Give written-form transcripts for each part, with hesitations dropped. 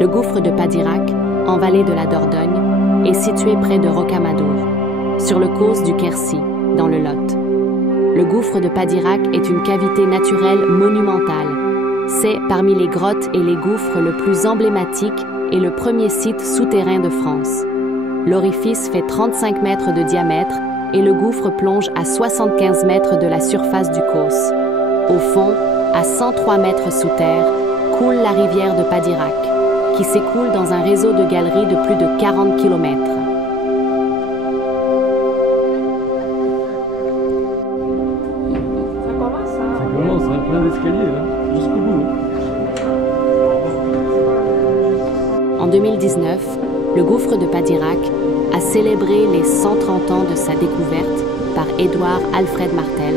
Le gouffre de Padirac, en vallée de la Dordogne, est situé près de Rocamadour, sur le causse du Quercy, dans le Lot. Le gouffre de Padirac est une cavité naturelle monumentale. C'est, parmi les grottes et les gouffres, le plus emblématique et le premier site souterrain de France. L'orifice fait 35 mètres de diamètre et le gouffre plonge à 75 mètres de la surface du causse. Au fond, à 103 mètres sous terre, coule la rivière de Padirac, qui s'écoule dans un réseau de galeries de plus de 40 km. Ça commence, hein, plein d'escaliers, là, jusqu'au bout. En 2019, le gouffre de Padirac a célébré les 130 ans de sa découverte par Édouard Alfred Martel.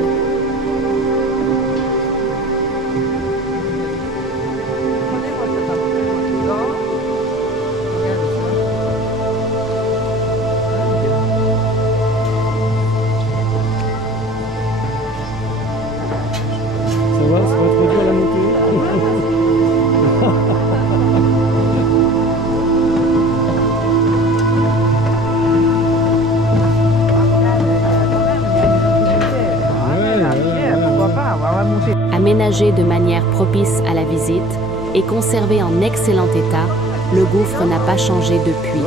Ça va trop dur la montée. Aménagé de manière propice à la visite et conservé en excellent état, le gouffre n'a pas changé depuis.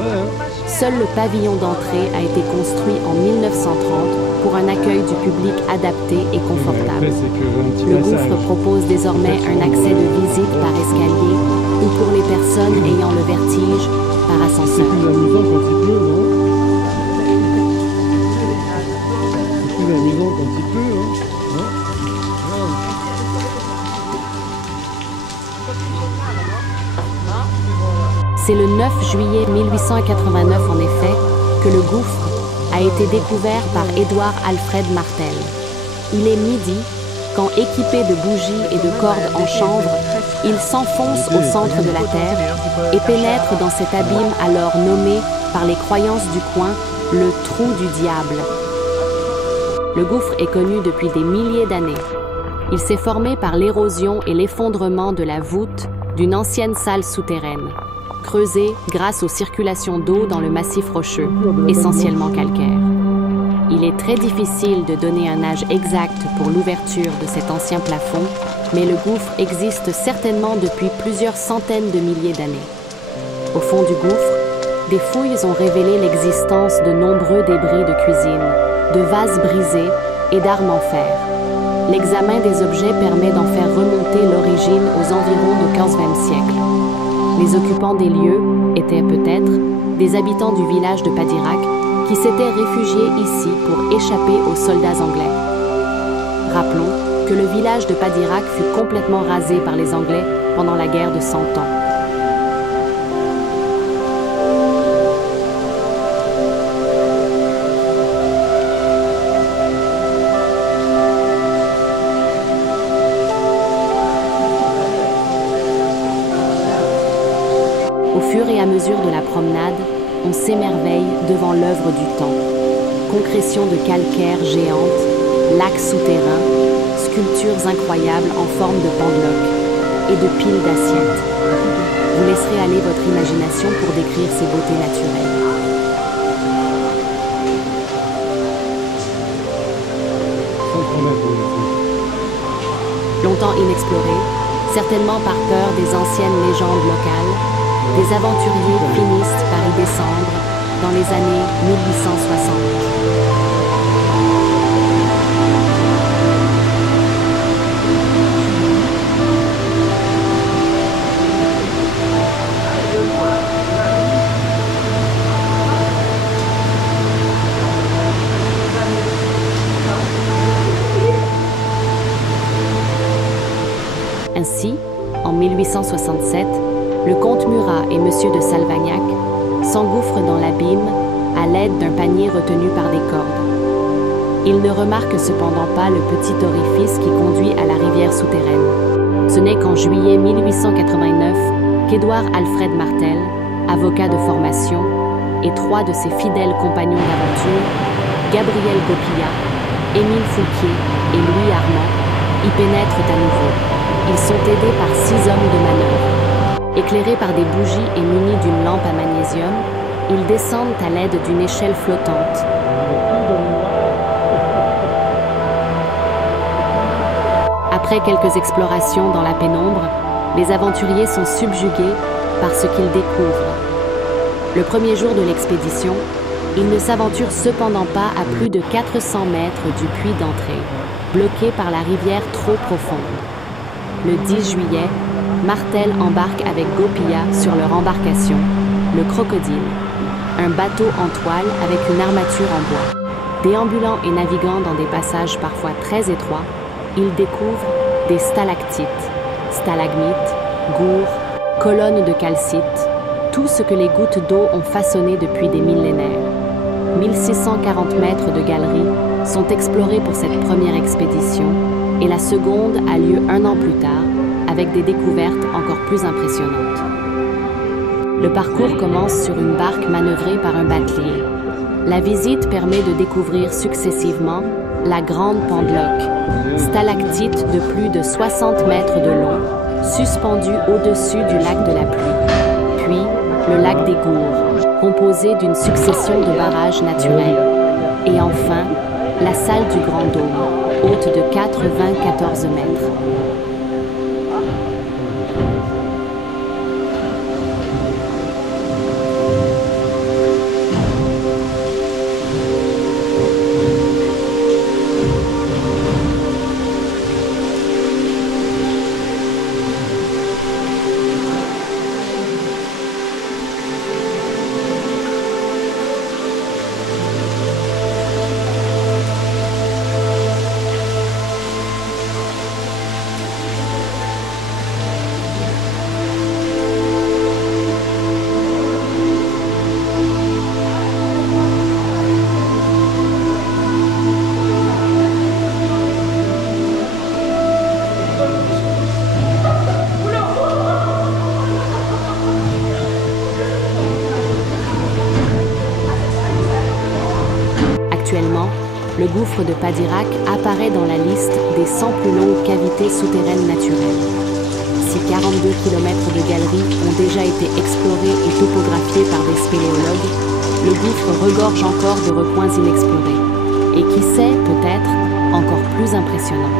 Seul le pavillon d'entrée a été construit en 1930 pour un accueil du public adapté et confortable. Le gouffre propose désormais un accès de visite par escalier ou pour les personnes ayant le vertige par ascenseur. C'est plus amusant quand il pleut, non? C'est plus amusant quand il pleut, hein? C'est le 9 juillet 1889 en effet que le gouffre a été découvert par Édouard Alfred Martel. Il est midi quand, équipé de bougies et de cordes en chanvre, il s'enfonce au centre de la terre et pénètre dans cet abîme alors nommé par les croyances du coin le trou du diable. Le gouffre est connu depuis des milliers d'années. Il s'est formé par l'érosion et l'effondrement de la voûte d'une ancienne salle souterraine, creusée grâce aux circulations d'eau dans le massif rocheux, essentiellement calcaire. Il est très difficile de donner un âge exact pour l'ouverture de cet ancien plafond, mais le gouffre existe certainement depuis plusieurs centaines de milliers d'années. Au fond du gouffre, des fouilles ont révélé l'existence de nombreux débris de cuisine, de vases brisés et d'armes en fer. L'examen des objets permet d'en faire remonter l'origine aux environs du XVe siècle. Les occupants des lieux étaient peut-être des habitants du village de Padirac qui s'étaient réfugiés ici pour échapper aux soldats anglais. Rappelons que le village de Padirac fut complètement rasé par les Anglais pendant la guerre de 100 ans. Au fur et à mesure de la promenade, on s'émerveille devant l'œuvre du temps. Concrétions de calcaire géantes, lacs souterrains, sculptures incroyables en forme de pendeloques et de piles d'assiettes. Vous laisserez aller votre imagination pour décrire ces beautés naturelles. Longtemps inexplorés, certainement par peur des anciennes légendes locales, des aventuriers finissent par y descendre dans les années 1860. Ainsi, en 1867, le comte Murat et Monsieur de Salvagnac s'engouffrent dans l'abîme à l'aide d'un panier retenu par des cordes. Ils ne remarquent cependant pas le petit orifice qui conduit à la rivière souterraine. Ce n'est qu'en juillet 1889 qu'Édouard Alfred Martel, avocat de formation, et 3 de ses fidèles compagnons d'aventure, Gabriel Gopillat, Émile Fouquier et Louis Armand, y pénètrent à nouveau. Ils sont aidés par 6 hommes de manœuvre. Éclairés par des bougies et munis d'une lampe à magnésium, ils descendent à l'aide d'une échelle flottante. Après quelques explorations dans la pénombre, les aventuriers sont subjugués par ce qu'ils découvrent. Le premier jour de l'expédition, ils ne s'aventurent cependant pas à plus de 400 mètres du puits d'entrée, bloqué par la rivière trop profonde. Le 10 juillet, Martel embarque avec Gopiya sur leur embarcation, le Crocodile, un bateau en toile avec une armature en bois. Déambulant et naviguant dans des passages parfois très étroits, ils découvrent des stalactites, stalagmites, gourds, colonnes de calcite, tout ce que les gouttes d'eau ont façonné depuis des millénaires. 1640 mètres de galeries sont explorés pour cette première expédition et la seconde a lieu un an plus tard avec des découvertes encore plus impressionnantes. Le parcours commence sur une barque manœuvrée par un batelier. La visite permet de découvrir successivement la Grande Pendeloque, stalactite de plus de 60 mètres de long, suspendue au-dessus du lac de la Pluie, puis le lac des Gourds, composé d'une succession de barrages naturels, et enfin la salle du Grand Dôme, haute de 94 mètres. Actuellement, le gouffre de Padirac apparaît dans la liste des 100 plus longues cavités souterraines naturelles. Si 42 km de galeries ont déjà été explorés et topographiés par des spéléologues, le gouffre regorge encore de recoins inexplorés. Et qui sait, peut-être, encore plus impressionnant.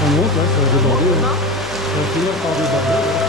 On monte là, ça va déborder. On va finir par déborder.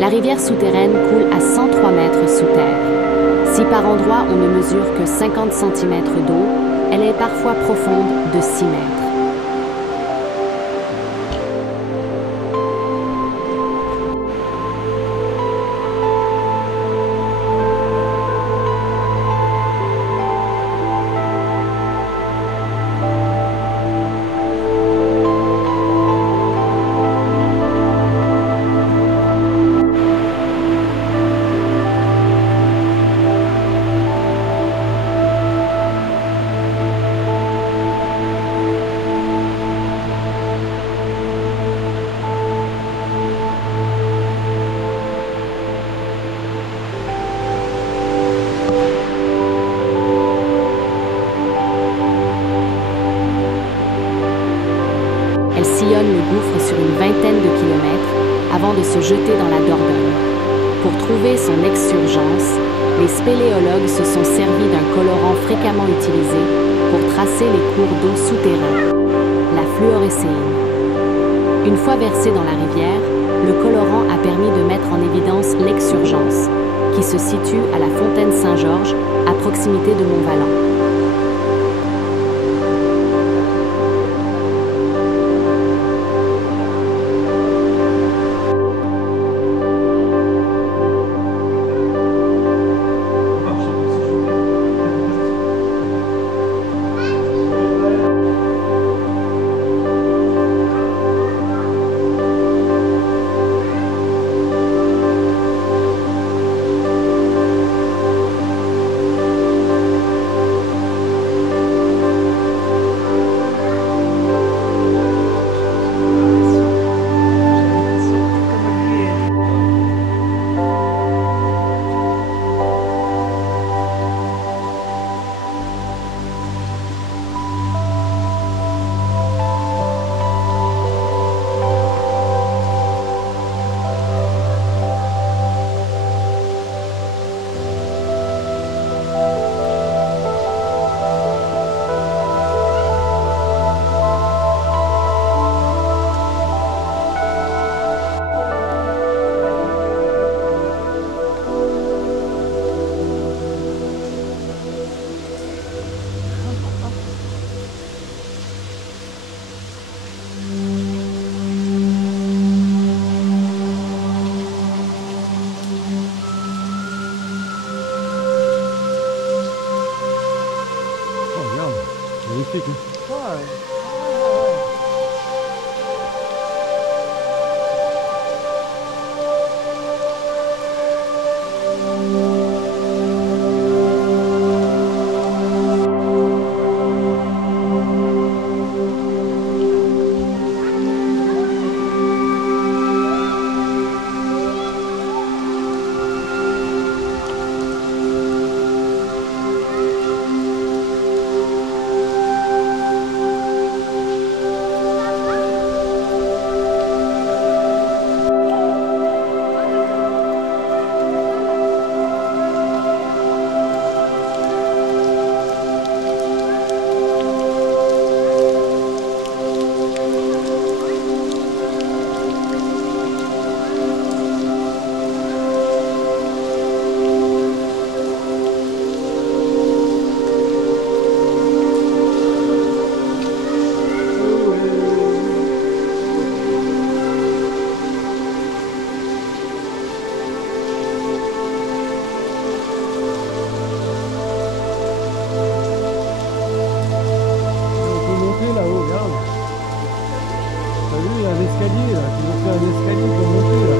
La rivière souterraine coule à 103 mètres sous terre. Si par endroits on ne mesure que 50 cm d'eau, elle est parfois profonde de 6 mètres. gouffre sur une vingtaine de kilomètres avant de se jeter dans la Dordogne. Pour trouver son exsurgence, les spéléologues se sont servis d'un colorant fréquemment utilisé pour tracer les cours d'eau souterrains, la fluorescéine. Une fois versé dans la rivière, le colorant a permis de mettre en évidence l'exsurgence, qui se situe à la fontaine Saint-Georges, à proximité de Mont-Valent. Magnifique. Escalier là, ils ont fait un escalier pour monter là.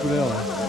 couleurs. Ouais.